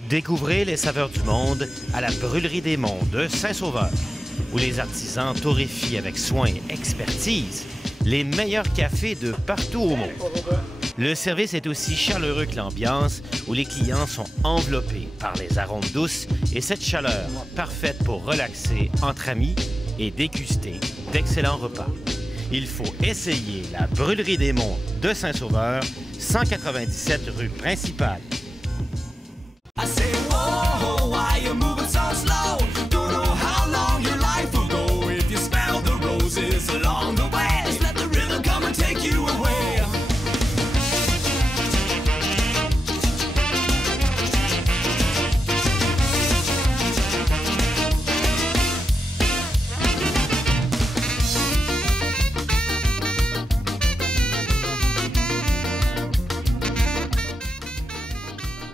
Découvrez les saveurs du monde à la Brûlerie des Monts de Saint-Sauveur, où les artisans torréfient avec soin et expertise les meilleurs cafés de partout au monde. Le service est aussi chaleureux que l'ambiance, où les clients sont enveloppés par les arômes douces et cette chaleur parfaite pour relaxer entre amis et déguster d'excellents repas. Il faut essayer la Brûlerie des Monts de Saint-Sauveur, 197 rue principale.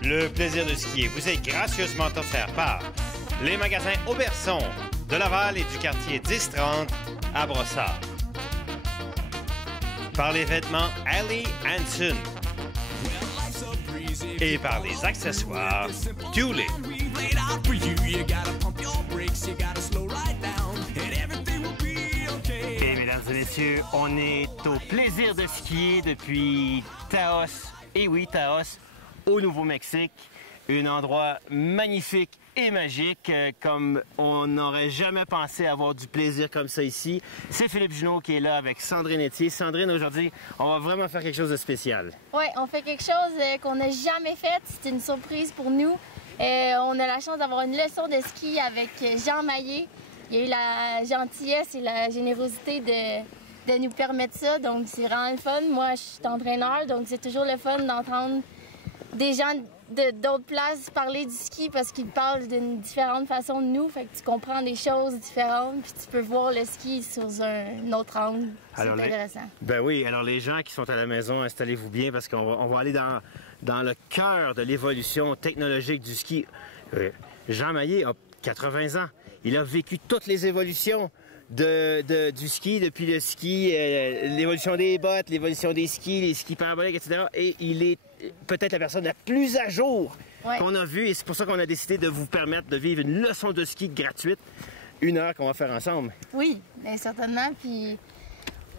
Le plaisir de skier vous est gracieusement offert par les magasins Auberson de Laval et du quartier 1030 à Brossard. Par les vêtements Ali Hansen. Et par les accessoires Thule. Et mesdames et messieurs, on est au plaisir de skier depuis Taos. Et oui, Taos, au Nouveau-Mexique, un endroit magnifique et magique, comme on n'aurait jamais pensé avoir du plaisir comme ça ici. C'est Philippe Junot qui est là avec Sandrine Etier. Sandrine, aujourd'hui, on va vraiment faire quelque chose de spécial. Oui, on fait quelque chose qu'on n'a jamais fait. C'est une surprise pour nous. On a la chance d'avoir une leçon de ski avec Jean Maillet. Il a eu la gentillesse et la générosité de nous permettre ça. Donc, c'est vraiment le fun. Moi, je suis entraîneur, donc c'est toujours le fun d'entendre des gens d'autres places parler du ski parce qu'ils parlent d'une différente façon de nous. Fait que tu comprends des choses différentes puis tu peux voir le ski sous un autre angle. C'est intéressant. Ben oui, alors les gens qui sont à la maison, installez-vous bien parce qu'on va aller dans le cœur de l'évolution technologique du ski. Jean Maillet a 80 ans. Il a vécu toutes les évolutions du ski, depuis le ski, l'évolution des bottes, l'évolution des skis, les skis paraboliques, etc. Et il est peut-être la personne la plus à jour qu'on a vue. Et c'est pour ça qu'on a décidé de vous permettre de vivre une leçon de ski gratuite, 1 heure qu'on va faire ensemble. Oui, bien certainement. Puis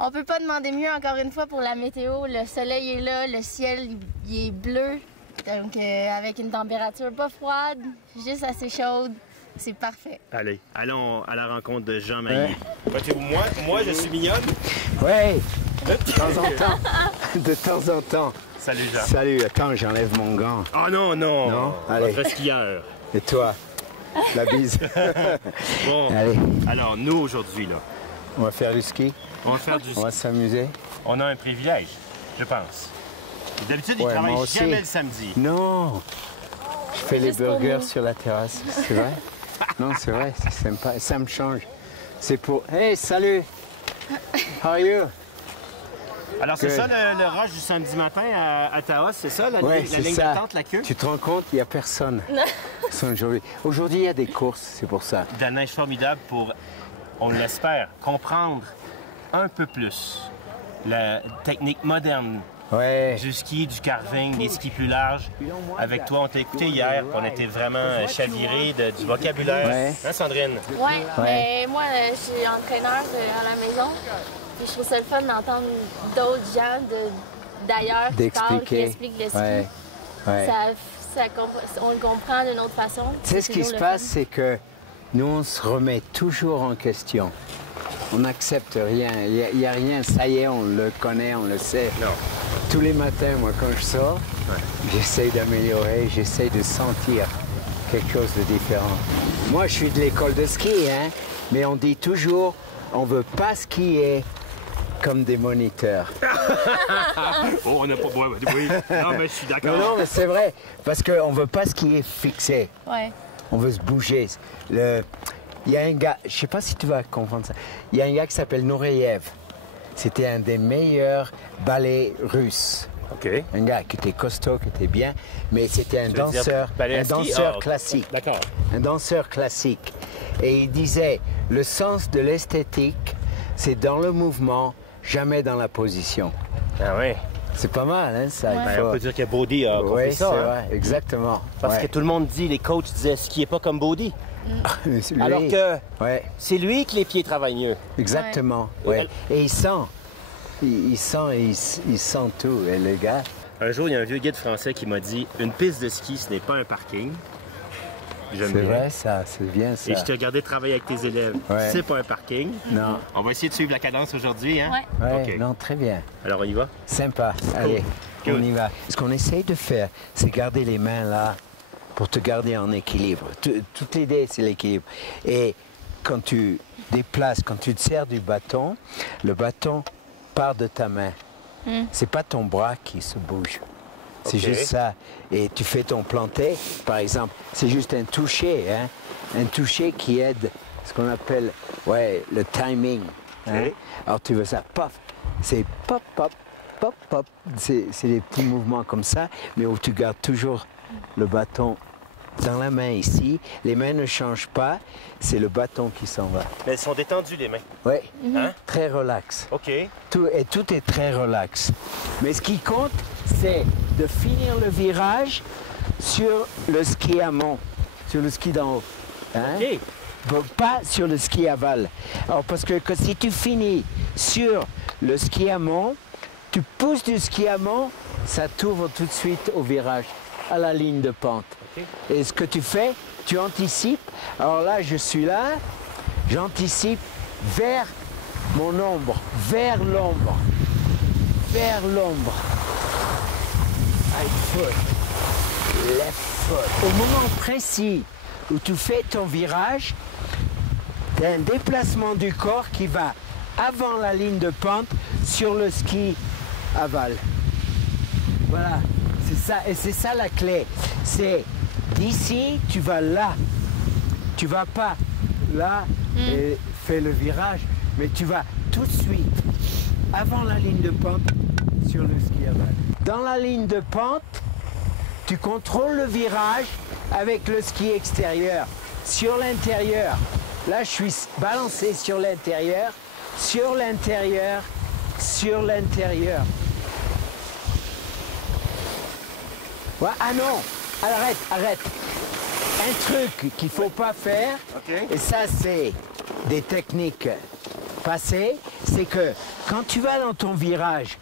on peut pas demander mieux encore une fois pour la météo. Le soleil est là, le ciel il est bleu. Donc avec une température pas froide, juste assez chaude. C'est parfait. Allez, allons à la rencontre de Jean Maillet. Moi, je suis mignonne. Oui, de temps en temps. De temps en temps. Salut, Jean. Salut, attends, j'enlève mon gant. Oh non, non. Non? Allez. Votre skieur. Et toi? La bise. Bon, allez. Alors, nous, aujourd'hui, là. On va faire du ski. On va faire du ski. On va s'amuser. On a un privilège, je pense. D'habitude, ils travaillent jamais le samedi. Non. Je fais les burgers sur la terrasse, c'est vrai? Non, c'est vrai, c'est sympa. Ça me change. C'est pour... Hey, salut! How are you? Alors, c'est ça le rush du samedi matin à Taos, c'est ça, la ligne d'attente, la queue? Tu te rends compte, il n'y a personne. Aujourd'hui, il y a des courses, c'est pour ça. De la neige formidable pour, on l'espère, comprendre un peu plus la technique moderne du ski, du carving, des skis plus larges. Avec toi, on t'a écouté hier, on était vraiment chavirés du vocabulaire. Hein, Sandrine? Oui, mais moi, je suis entraîneur à la maison. Puis je trouve ça le fun d'entendre d'autres gens d'ailleurs qui parlent, qui expliquent le ski. On le comprend d'une autre façon. Tu sais, ce qui se passe, c'est que nous, on se remet toujours en question. On n'accepte rien. Il n'y a rien, ça y est, on le connaît, on le sait. Non. Tous les matins, moi, quand je sors, j'essaie d'améliorer, j'essaie de sentir quelque chose de différent. Moi, je suis de l'école de ski, hein, mais on dit toujours, on ne veut pas skier comme des moniteurs. Oh, on n'a pas... Oui, non, mais je suis d'accord. Non, mais c'est vrai, parce qu'on ne veut pas skier fixé. Ouais. On veut se bouger. Il y a un gars, je ne sais pas si tu vas comprendre ça, il y a un gars qui s'appelle Nureyev. C'était un des meilleurs ballets russes. OK. Un gars qui était costaud, qui était bien, mais c'était un danseur classique. D'accord. Un danseur classique. Et il disait, le sens de l'esthétique, c'est dans le mouvement, jamais dans la position. Ah oui. C'est pas mal, hein, ça. Ouais. il faut- On peut dire que Bodhi a compris Oui, ça. c'est Hein? vrai, exactement. Parce Ouais. que tout le monde dit, les coachs disaient, skiez pas comme Bodhi. Lui, Alors que ouais, c'est lui que les pieds travaillent mieux. exactement. Ouais. Ouais. Et il sent. Il sent tout, et le gars. Un jour, il y a un vieux guide français qui m'a dit, une piste de ski, ce n'est pas un parking. J'aime C'est bien. vrai, ça, c'est bien ça. Et je t'ai regardé travailler avec tes élèves. Ouais. C'est pas un parking. Non, On va essayer de suivre la cadence aujourd'hui, hein? Ouais. ouais, Ok. non, très bien. Alors, on y va? Sympa. Allez, Cool. on y va. Ce qu'on essaye de faire, c'est garder les mains là pour te garder en équilibre. Toute l'idée, c'est l'équilibre. Et quand tu déplaces, quand tu te sers du bâton, le bâton part de ta main. C'est pas ton bras qui se bouge. C'est Ok. juste ça. Et tu fais ton planté, par exemple, c'est juste un toucher, hein? Un toucher qui aide ce qu'on appelle le timing. Hein? Ok. Alors tu veux ça, pop, c'est pop, pop, pop, pop. C'est des petits mouvements comme ça, mais où tu gardes toujours le bâton dans la main ici. Les mains ne changent pas, c'est le bâton qui s'en va. Mais elles sont détendues, les mains. Oui, Hein? très relax. OK. Tout est très relax. Mais ce qui compte, c'est de finir le virage sur le ski amont, sur le ski d'en haut. Hein? OK. Pas sur le ski aval. Alors parce que si tu finis sur le ski amont, tu pousses du ski amont, ça t'ouvre tout de suite au virage, à la ligne de pente. OK. Et ce que tu fais, tu anticipes. Alors là, je suis là, j'anticipe vers mon ombre, vers l'ombre, vers l'ombre. Right foot, left foot. Au moment précis où tu fais ton virage, tu as un déplacement du corps qui va avant la ligne de pente sur le ski aval. Voilà, c'est ça, et c'est ça la clé. C'est d'ici, tu vas là. Tu vas pas là et fais le virage, mais tu vas tout de suite avant la ligne de pente sur le ski aval. Dans la ligne de pente, tu contrôles le virage avec le ski extérieur. Sur l'intérieur, là je suis balancé sur l'intérieur, sur l'intérieur, sur l'intérieur. Ouais, ah non, arrête. Un truc qu'il ne faut pas faire, OK. et ça c'est des techniques passées, c'est que quand tu vas dans ton virage,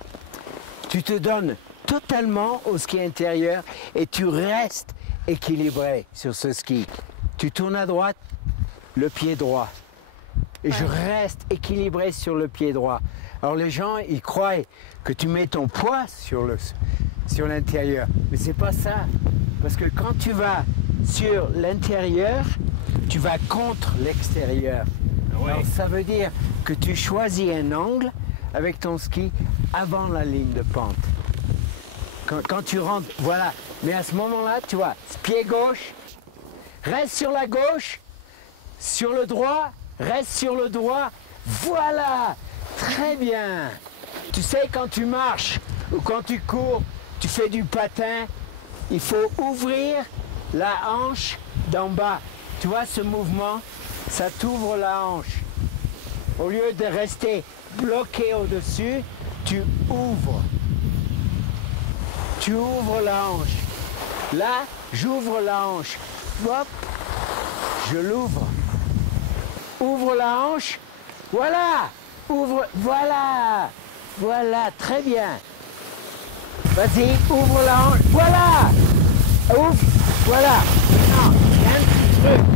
tu te donnes totalement au ski intérieur et tu restes équilibré sur ce ski. Tu tournes à droite, le pied droit. Et je reste équilibré sur le pied droit. Alors les gens, ils croient que tu mets ton poids sur l'intérieur. Mais c'est pas ça. Parce que quand tu vas sur l'intérieur, tu vas contre l'extérieur. Ouais. Alors ça veut dire que tu choisis un angle avec ton ski avant la ligne de pente. Quand tu rentres, voilà. Mais à ce moment-là, tu vois, pied gauche, reste sur la gauche, sur le droit, reste sur le droit. Voilà, très bien. Tu sais, quand tu marches ou quand tu cours, tu fais du patin, il faut ouvrir la hanche d'en bas. Tu vois ce mouvement? Ça t'ouvre la hanche. Au lieu de rester bloqué au-dessus, tu ouvres. Tu ouvres la hanche. Là, j'ouvre la hanche. Hop, je l'ouvre. Ouvre la hanche. Voilà. Ouvre. Voilà. Voilà, très bien. Vas-y, ouvre la hanche. Voilà. Ouvre. Voilà. Maintenant, il y a un petit truc.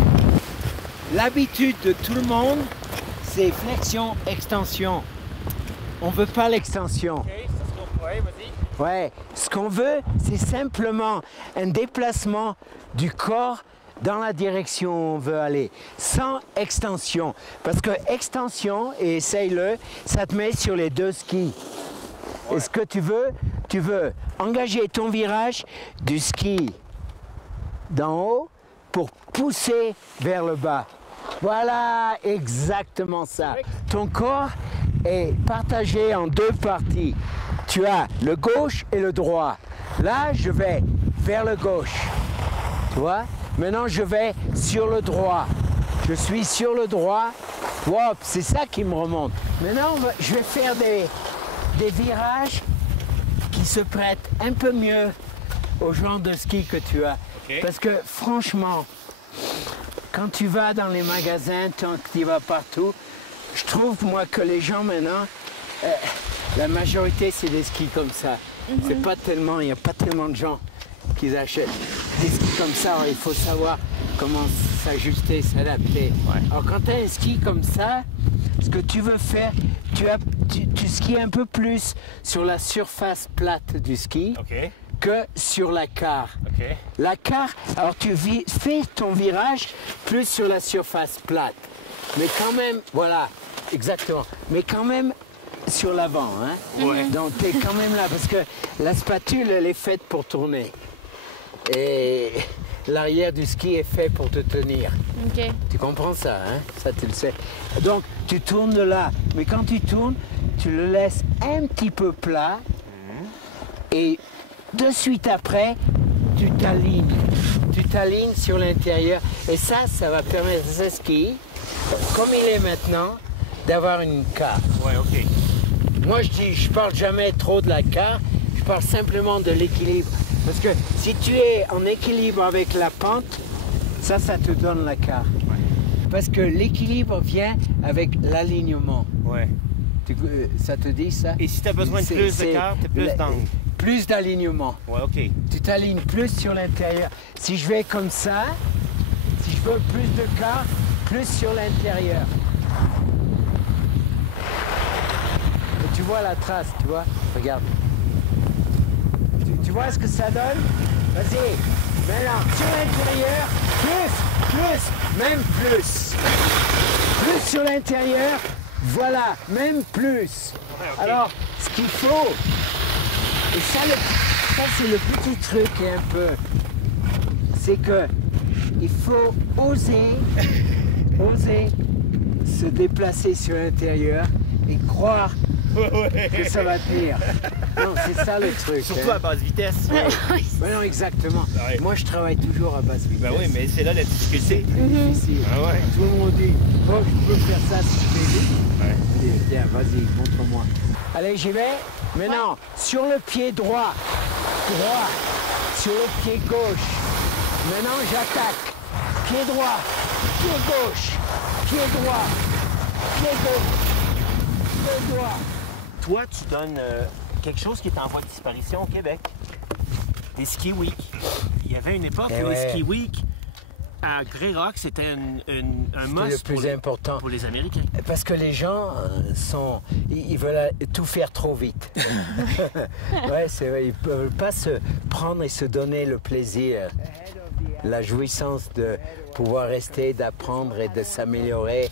L'habitude de tout le monde, c'est flexion, extension. On ne veut pas l'extension. OK, ouais, vas-y. Ouais, ce qu'on veut, c'est simplement un déplacement du corps dans la direction où on veut aller, sans extension. Parce que extension, et essaye-le, ça te met sur les deux skis. Et ce que tu veux engager ton virage du ski d'en haut pour pousser vers le bas. Voilà, exactement ça. Ton corps est partagé en deux parties. Tu as le gauche et le droit. Là, je vais vers le gauche. Tu vois? Maintenant, je vais sur le droit. Je suis sur le droit. Hop, c'est ça qui me remonte. Maintenant, je vais faire des virages qui se prête un peu mieux au genre de ski que tu as. Okay. Parce que franchement, quand tu vas dans les magasins, quand tu vas partout, je trouve moi que les gens maintenant, la majorité c'est des skis comme ça. C'est pas tellement, il n'y a pas tellement de gens qui achètent des skis comme ça. Alors, il faut savoir comment s'ajuster, s'adapter. Ouais. Alors quand tu as un ski comme ça, ce que tu veux faire, tu skis un peu plus sur la surface plate du ski. OK. Que sur la carre. OK. La carre, alors tu fais ton virage plus sur la surface plate. Mais quand même, voilà, exactement. Mais quand même sur l'avant. Hein? Ouais. Donc tu es quand même là, parce que la spatule, elle est faite pour tourner. Et l'arrière du ski est fait pour te tenir. OK. Tu comprends ça, hein? Ça, tu le sais. Donc, tu tournes de là. Mais quand tu tournes, tu le laisses un petit peu plat. Et de suite après, tu t'alignes. Tu t'alignes sur l'intérieur. Et ça va permettre à ce ski, comme il est maintenant, d'avoir une carre. Ouais, OK. Moi, je parle jamais trop de la carre. Je parle simplement de l'équilibre. Parce que si tu es en équilibre avec la pente, ça te donne la carre. Ouais. Parce que l'équilibre vient avec l'alignement. Ouais. Ça te dit ça? Et si tu as besoin de plus de carre, tu as plus d'angle. Plus d'alignement. Ouais, OK. Tu t'alignes plus sur l'intérieur. Si je vais comme ça, si je veux plus de carre, plus sur l'intérieur. Et tu vois la trace, tu vois? Regarde. Tu vois ce que ça donne? Vas-y. Maintenant, sur l'intérieur, plus, même plus. Plus sur l'intérieur, voilà, même plus. Ouais, OK. Alors, ce qu'il faut, et ça c'est le petit truc un peu, c'est que il faut oser se déplacer sur l'intérieur et croire que ça va tenir. Non, c'est ça le truc. Surtout à basse vitesse. Ben non, exactement. Ouais. Moi, je travaille toujours à basse vitesse. Ben oui, mais c'est là la difficulté. C'est difficile. Ah ouais. Tout le monde dit, oh, je peux faire ça si je fais vite. Ouais. Allez, tiens, vas-y, montre-moi. Allez, j'y vais. Maintenant, sur le pied droit, sur le pied gauche. Maintenant, j'attaque. Pied droit, pied gauche, pied droit, pied gauche, pied droit. Toi, tu donnes quelque chose qui est en voie de disparition au Québec. Les ski week. Il y avait une époque où les ski week à Grey Rock, c'était un must le plus important pour les Américains. Parce que les gens ils veulent tout faire trop vite. Ouais, c'est vrai, ils ne peuvent pas se prendre et se donner le plaisir, la jouissance de pouvoir rester, d'apprendre et de s'améliorer,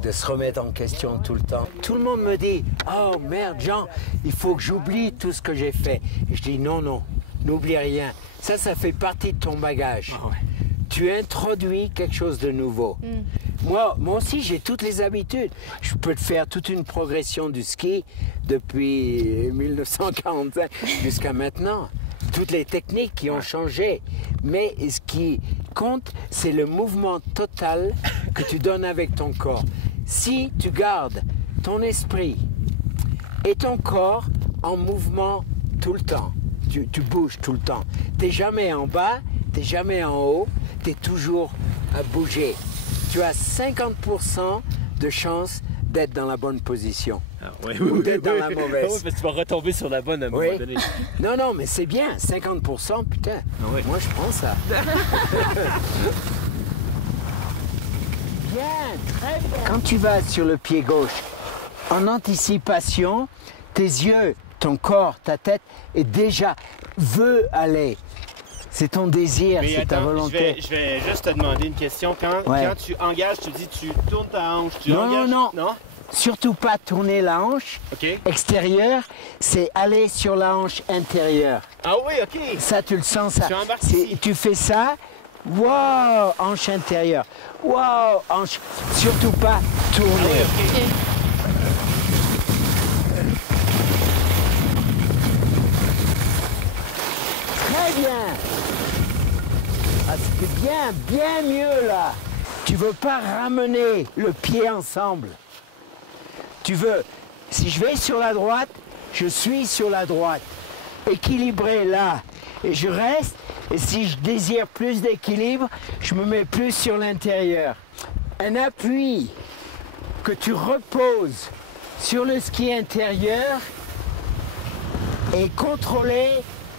de se remettre en question tout le temps. Tout le monde me dit, oh merde Jean, il faut que j'oublie tout ce que j'ai fait. Et je dis non, n'oublie rien. Ça fait partie de ton bagage. Ah ouais. Tu introduis quelque chose de nouveau. Moi aussi, j'ai toutes les habitudes. Je peux te faire toute une progression du ski depuis 1945 jusqu'à maintenant. Toutes les techniques qui ont changé. Mais ce qui compte, c'est le mouvement total que tu donnes avec ton corps. Si tu gardes ton esprit et ton corps en mouvement tout le temps, tu bouges tout le temps. Tu n'es jamais en bas, tu n'es jamais en haut, tu es toujours à bouger. Tu as 50% de chance d'être dans la bonne position. Ou d'être dans la mauvaise. Oui, parce que tu vas retomber sur la bonne à un moment donné. Non, mais c'est bien, 50%, putain. Oui. Moi, je prends ça. Bien, très bien. Quand tu vas sur le pied gauche, en anticipation, tes yeux, ton corps, ta tête, est déjà veut aller. C'est ton désir, Mais c'est ta volonté. Je vais juste te demander une question. Quand tu engages, tu dis tu tournes ta hanche, tu engages... Non. Surtout pas tourner la hanche extérieure, c'est aller sur la hanche intérieure. Ah oui, OK. Ça, tu le sens, ça. Tu embarques ici. Tu fais ça, wow, hanche intérieure. Wow, hanche. Surtout pas tourner. Ah oui, OK. Très bien. Ah, c'est bien mieux là. Tu veux pas ramener le pied ensemble. Tu veux, si je vais sur la droite, je suis sur la droite. équilibré là et je reste. Et si je désire plus d'équilibre, je me mets plus sur l'intérieur. Un appui que tu reposes sur le ski intérieur est contrôlé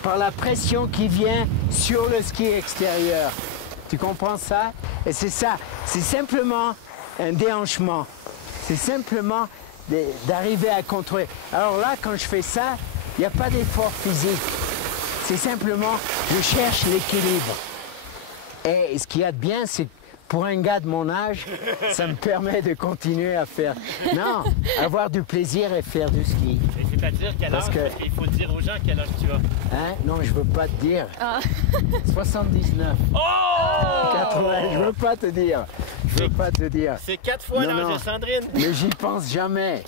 par la pression qui vient sur le ski extérieur. Tu comprends ça? Et c'est ça, c'est simplement un déhanchement. C'est simplement d'arriver à contrôler. Alors là, quand je fais ça, il n'y a pas d'effort physique. C'est simplement, je cherche l'équilibre. Et ce qu'il y a de bien, c'est que pour un gars de mon âge, ça me permet de continuer à faire... Non, avoir du plaisir et faire du ski. C'est-à-dire quel âge? Parce qu'il faut dire aux gens quel âge tu as. Hein? Non, je veux pas te dire. 79. Oh! 80, je veux pas te dire. Je veux pas te dire. C'est 4 fois l'âge de Sandrine. Mais j'y pense jamais.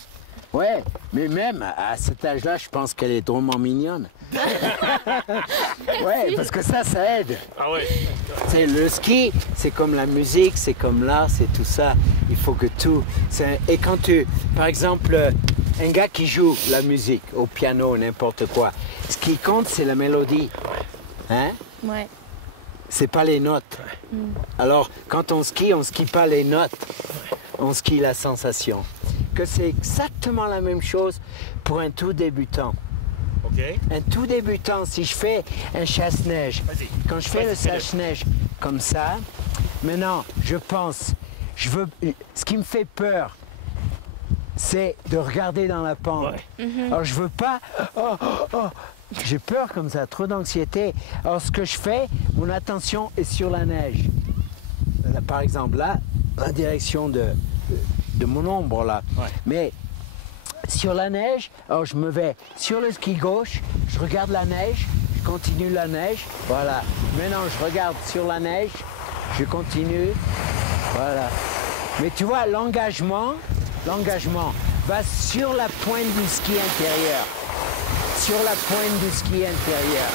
Ouais, mais même à cet âge-là, je pense qu'elle est drôlement mignonne. Ouais, parce que ça aide. Ah oui. C'est le ski, c'est comme la musique, c'est comme l'art, c'est tout ça. Il faut que tout... Et quand tu... Par exemple, un gars qui joue la musique au piano, n'importe quoi, ce qui compte, c'est la mélodie. Hein? Ouais. C'est pas les notes. Alors, quand on skie pas les notes. On skie la sensation. Que c'est exactement la même chose pour un tout débutant. OK. Un tout débutant, si je fais un chasse-neige, quand je fais le chasse-neige comme ça, maintenant, je pense, ce qui me fait peur, c'est de regarder dans la pente. Ouais. Alors, je veux pas... J'ai peur comme ça, trop d'anxiété. Alors, ce que je fais, mon attention est sur la neige. Là, par exemple, là, la direction de mon ombre, là. Ouais. Mais sur la neige, alors je me vais sur le ski gauche, je regarde la neige, je continue la neige, voilà. Maintenant, je regarde sur la neige, je continue, voilà. Mais tu vois, l'engagement va sur la pointe du ski intérieur. Sur la pointe du ski intérieur.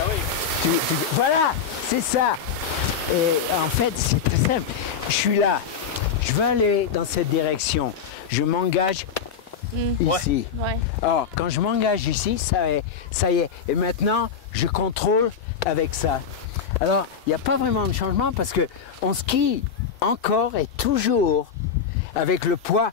Ah oui. Voilà, c'est ça. Et en fait, c'est très simple. Je suis là, je veux aller dans cette direction. Je m'engage ici. Ouais. Alors, quand je m'engage ici, ça y est. Et maintenant, je contrôle avec ça. Alors, il n'y a pas vraiment de changement parce qu'on skie encore et toujours avec le poids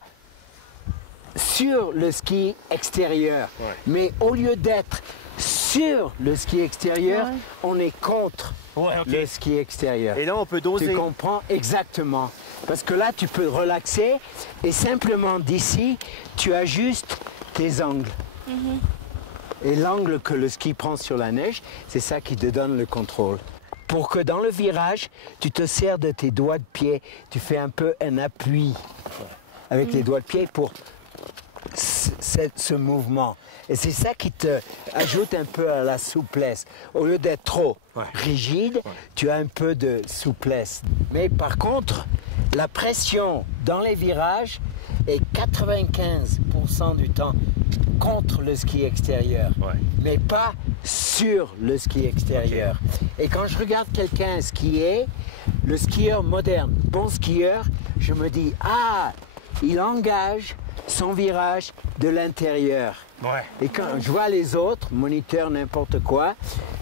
sur le ski extérieur. Ouais. Mais au lieu d'être sur le ski extérieur, Ouais. on est contre le ski extérieur. Et là, on peut doser. Tu comprends exactement. Parce que là, tu peux relaxer et simplement d'ici, tu ajustes tes angles. Et l'angle que le ski prend sur la neige, c'est ça qui te donne le contrôle. Pour que dans le virage, tu te sers de tes doigts de pied, tu fais un peu un appui avec les doigts de pied pour ce mouvement. Et c'est ça qui te ajoute un peu à la souplesse. Au lieu d'être trop rigide, tu as un peu de souplesse. Mais par contre, la pression dans les virages est 95% du temps contre le ski extérieur, mais pas sur le ski extérieur. Et quand je regarde quelqu'un skier, le skieur moderne, bon skieur, je me dis, ah, il engage son virage de l'intérieur. Ouais. Et quand je vois les autres, moniteurs, n'importe quoi,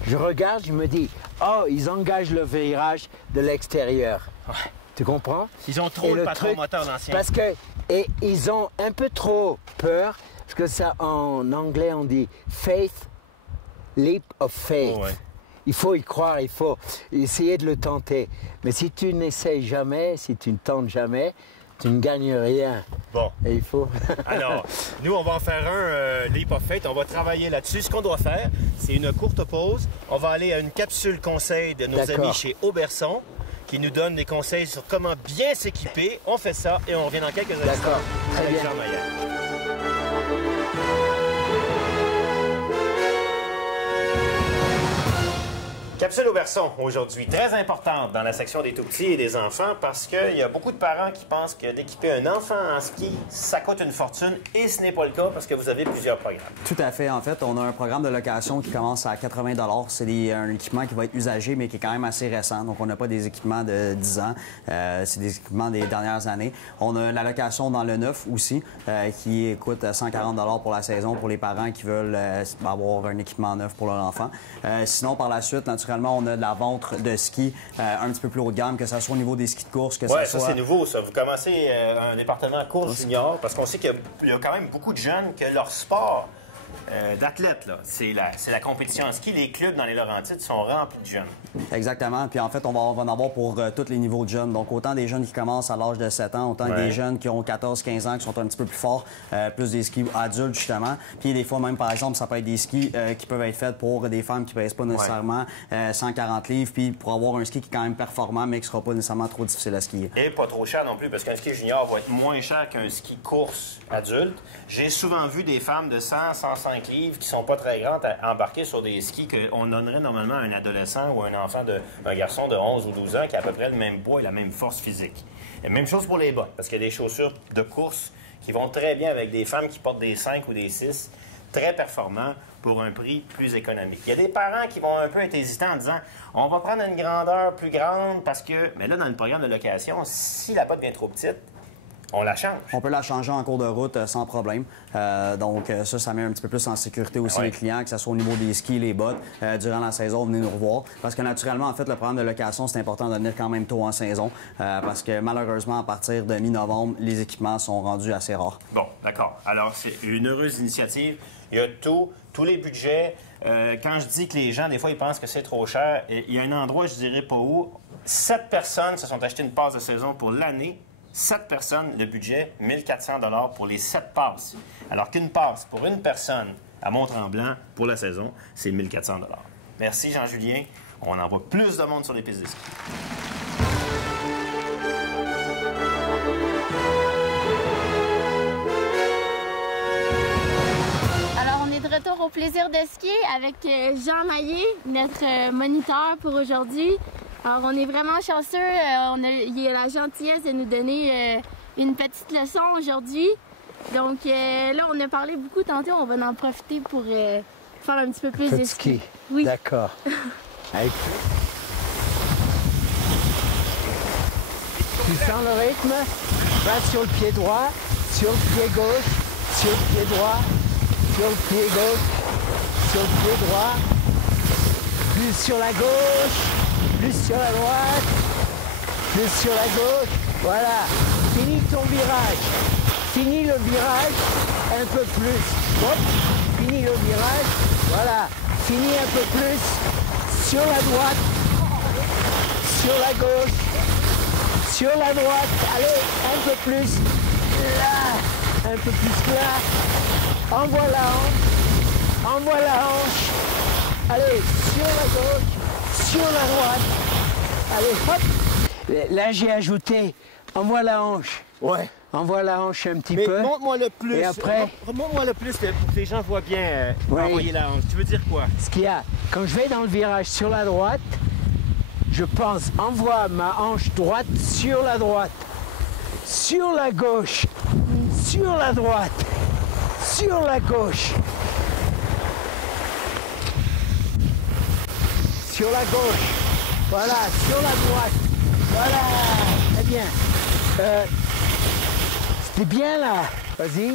je regarde, je me dis, oh, ils engagent le virage de l'extérieur. Ouais. Tu comprends? Ils ont trop Et le patron truc, moteur l'ancien. Parce que, et ils ont un peu trop peur, parce que ça, en anglais, on dit faith, leap of faith. Oh, ouais. Il faut y croire, il faut essayer de le tenter. Mais si tu n'essayes jamais, si tu ne tentes jamais, tu ne gagnes rien. Bon. Et il faut... Alors, nous, on va en faire un Leap of Faith. On va travailler là-dessus. Ce qu'on doit faire, c'est une courte pause. On va aller à une capsule conseil de nos amis chez Auberson qui nous donnent des conseils sur comment bien s'équiper. On fait ça et on revient dans quelques instants. D'accord. Très avec bien. Jean Maillet. Capsule au berçon aujourd'hui, très importante dans la section des tout-petits et des enfants parce qu'il y a beaucoup de parents qui pensent que d'équiper un enfant en ski, ça coûte une fortune et ce n'est pas le cas parce que vous avez plusieurs programmes. Tout à fait. En fait, on a un programme de location qui commence à 80 $. C'est un équipement qui va être usagé mais qui est quand même assez récent. Donc, on n'a pas des équipements de 10 ans. C'est des équipements des dernières années. On a la location dans le neuf aussi qui coûte 140 $ pour la saison pour les parents qui veulent avoir un équipement neuf pour leur enfant. Sinon, par la suite, naturellement, on a de la vente de skis un petit peu plus haut de gamme, que ce soit au niveau des skis de course, que ça soit... c'est nouveau, ça. Vous commencez un département course junior, parce qu'on sait qu'il y a quand même beaucoup de jeunes que leur sport d'athlètes, c'est la compétition en ski. Les clubs dans les Laurentides sont remplis de jeunes. Exactement. Puis en fait, on va en avoir pour tous les niveaux de jeunes. Donc, autant des jeunes qui commencent à l'âge de 7 ans, autant que des jeunes qui ont 14-15 ans, qui sont un petit peu plus forts, plus des skis adultes, justement. Puis des fois, même, par exemple, ça peut être des skis qui peuvent être faits pour des femmes qui ne pèsent pas nécessairement 140 livres, puis pour avoir un ski qui est quand même performant, mais qui ne sera pas nécessairement trop difficile à skier. Et pas trop cher non plus, parce qu'un ski junior va être moins cher qu'un ski course adulte. J'ai souvent vu des femmes de 100-105 livres qui sont pas très grandes à embarquer sur des skis qu'on donnerait normalement à un adolescent ou un enfant un garçon de 11 ou 12 ans qui a à peu près le même poids et la même force physique. Et même chose pour les bottes, parce qu'il y a des chaussures de course qui vont très bien avec des femmes qui portent des 5 ou des 6, très performants pour un prix plus économique. Il y a des parents qui vont un peu être hésitants en disant « On va prendre une grandeur plus grande parce que... » Mais là, dans le programme de location, si la botte devient trop petite, on la change. On peut la changer en cours de route sans problème. Donc, ça met un petit peu plus en sécurité aussi les clients, que ce soit au niveau des skis, les bottes. Durant la saison, venez nous revoir. Parce que naturellement, en fait, le programme de location, c'est important de venir quand même tôt en saison. Parce que malheureusement, à partir de mi-novembre, les équipements sont rendus assez rares. Bon, d'accord. Alors, c'est une heureuse initiative. Il y a tous les budgets. Quand je dis que les gens, des fois, ils pensent que c'est trop cher, il y a un endroit, je dirais pas où, 7 personnes se sont achetées une passe de saison pour l'année. 7 personnes, le budget, 1 400 $ pour les 7 passes. Alors qu'une passe pour une personne à Mont-Tremblant pour la saison, c'est 1 400 $. Merci, Jean-Julien. On envoie plus de monde sur les pistes de ski. Alors, on est de retour au plaisir de skier avec Jean Maillé, notre moniteur pour aujourd'hui. Alors, on est vraiment chanceux. Il a la gentillesse de nous donner une petite leçon aujourd'hui. Donc là, on a parlé beaucoup tantôt. On va en profiter pour faire un petit peu plus de ski. Oui. D'accord. Avec... Tu sens le rythme? Va sur le pied droit, sur le pied gauche, sur le pied droit, sur le pied gauche, sur le pied droit, plus sur la gauche. Plus sur la droite, plus sur la gauche, voilà. Finis ton virage. Finis le virage un peu plus. Hop, finis le virage, voilà. Finis un peu plus sur la droite, sur la gauche, sur la droite. Allez, un peu plus. Là, un peu plus là. Envoie la hanche. Envoie la hanche. Allez, sur la gauche. Sur la droite. Allez, hop. Là, j'ai ajouté. Envoie la hanche. Ouais. Envoie la hanche un petit peu. Montre-moi le plus. Et après... Montre-moi le plus pour que les gens voient bien envoyer la hanche. Tu veux dire quoi? Ce qu'il y a, quand je vais dans le virage sur la droite, je pense, envoie ma hanche droite sur la droite. Sur la gauche. Sur la droite. Sur la gauche. Sur la gauche, voilà, sur la droite, voilà, très bien. C'était bien là, vas-y,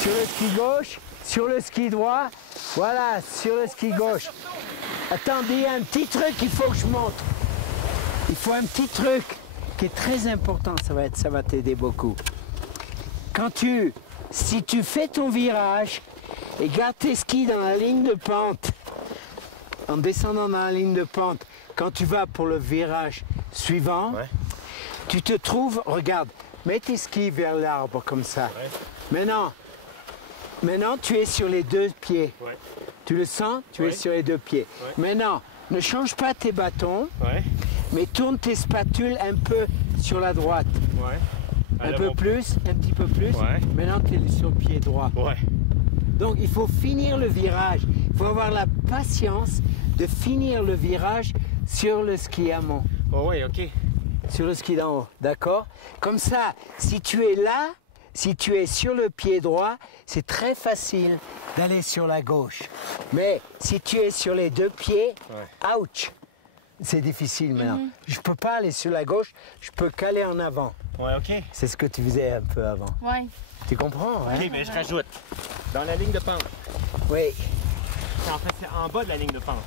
sur le ski gauche, sur le ski droit, voilà, sur le ski gauche. Attendez, il y a un petit truc qu'il faut que je montre. Il faut un petit truc qui est très important, ça va t'aider beaucoup. Si tu fais ton virage et garde tes skis dans la ligne de pente, en descendant dans la ligne de pente, quand tu vas pour le virage suivant, tu te trouves, regarde, mets tes skis vers l'arbre comme ça. Maintenant, tu es sur les 2 pieds. Tu le sens? Tu es sur les 2 pieds. Maintenant, ne change pas tes bâtons, mais tourne tes spatules un peu sur la droite. Un peu plus, un petit peu plus. Maintenant, tu es sur le pied droit. Donc, il faut finir le virage. Il faut avoir la patience de finir le virage sur le ski amont. Oh oui, OK. Sur le ski d'en haut, d'accord? Comme ça, si tu es là, si tu es sur le pied droit, c'est très facile d'aller sur la gauche. Mais si tu es sur les deux pieds, ouch, c'est difficile maintenant. Je peux pas aller sur la gauche, je peux qu'aller en avant. Ouais, OK. C'est ce que tu faisais un peu avant. Ouais. Tu comprends, hein? OK, mais je rajoute. Dans la ligne de pente. Oui. En fait, c'est en bas de la ligne de pente.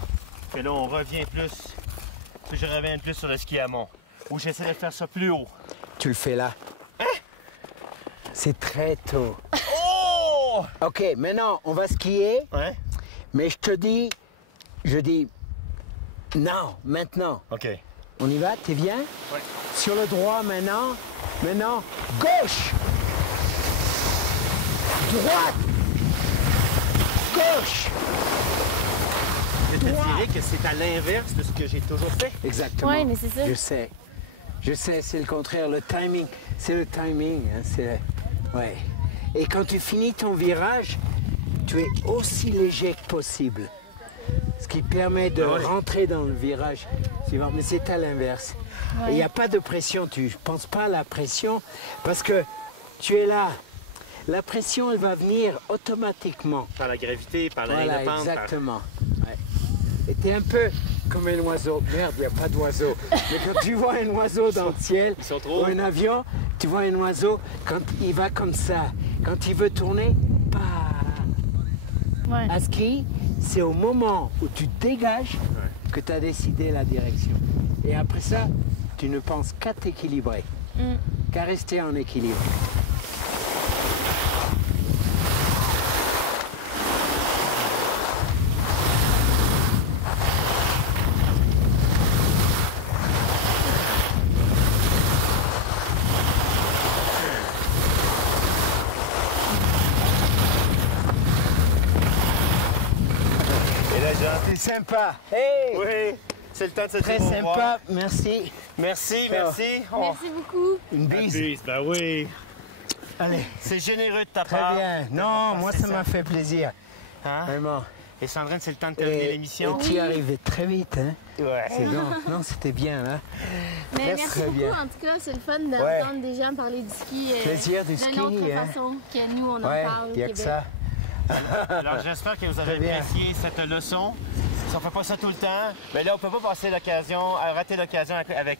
Que là, on revient plus. Je reviens plus sur le ski amont. Ou j'essaie de faire ça plus haut. Tu le fais là. C'est très tôt. Oh! OK, maintenant, on va skier. Ouais. Mais je dis, non, maintenant. OK. On y va, t'es bien? Ouais. Sur le droit maintenant. Maintenant, gauche. Droite. Gauche. Je te dirais que c'est à l'inverse de ce que j'ai toujours fait. Exactement. Ouais, mais c'est ça. Je sais, c'est le contraire. Le timing, c'est le timing. Hein, ouais. Et quand tu finis ton virage, tu es aussi léger que possible. Ce qui permet de rentrer dans le virage suivant. Mais c'est à l'inverse. Et il n'y a pas de pression. Tu ne penses pas à la pression parce que tu es là. La pression, elle va venir automatiquement. Par la gravité, par la ligne de pente. Exactement. Ouais. Et tu es un peu comme un oiseau. Merde, il n'y a pas d'oiseau. Mais quand tu vois un oiseau dans le ciel ou un avion, tu vois un oiseau, quand il va comme ça, quand il veut tourner, Ouais. à ski, c'est au moment où tu dégages que tu as décidé la direction. Et après ça, tu ne penses qu'à t'équilibrer, qu'à rester en équilibre. C'est sympa. Hey! Oui, c'est le temps de se Très dire au revoir. sympa, merci. Merci, merci. Merci beaucoup. Une bise. Ben oui. Allez, C'est généreux de ta très part. bien. Non, moi ça m'a fait plaisir. Hein? Vraiment. Et Sandrine, c'est le temps de terminer l'émission. Et tu y arrivais très vite, hein? Ouais. C'est bon. Non, c'était bien, hein? Mais Merci, merci très beaucoup. bien. En tout cas, c'est le fun d'entendre des gens parler du ski Plaisir du ski, d'une autre hein. façon que nous, on en Ouais, parle au il n'y a que Québec. ça. Alors, j'espère que vous avez Très bien. apprécié cette leçon. Si on ne fait pas ça tout le temps, mais là, on ne peut pas passer rater l'occasion avec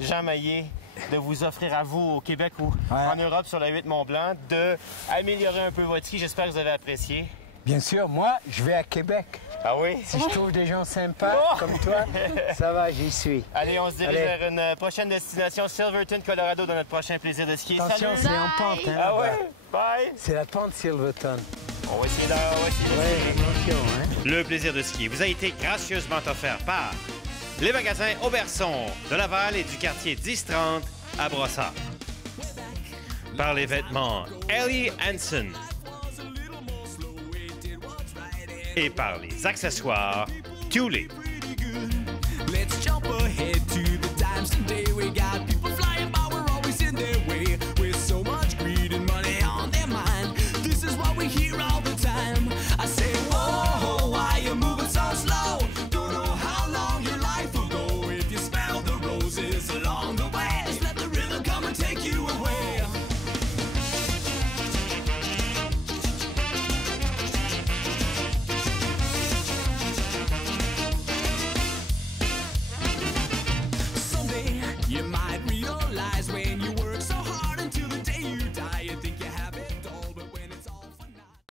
Jean Maillet de vous offrir à vous au Québec ou en Europe sur la 8 Mont-Blanc d'améliorer un peu votre ski. J'espère que vous avez apprécié. Bien sûr, moi, je vais à Québec. Ah oui? Si je trouve des gens sympas comme toi, ça va, j'y suis. Allez, on se dirige Allez. vers une prochaine destination, Silverton, Colorado, dans notre prochain plaisir de skier. Attention, Salut! c'est en pente, hein? Ah là-bas. ouais? Bye! C'est la pente Silverton. On va essayer de skier. Ouais, attention, hein? Le plaisir de skier vous a été gracieusement offert par les magasins Auberson de Laval et du quartier 1030 à Brossard. Par les vêtements Ellie Hansen. Et par les accessoires Thule. Let's jump ahead to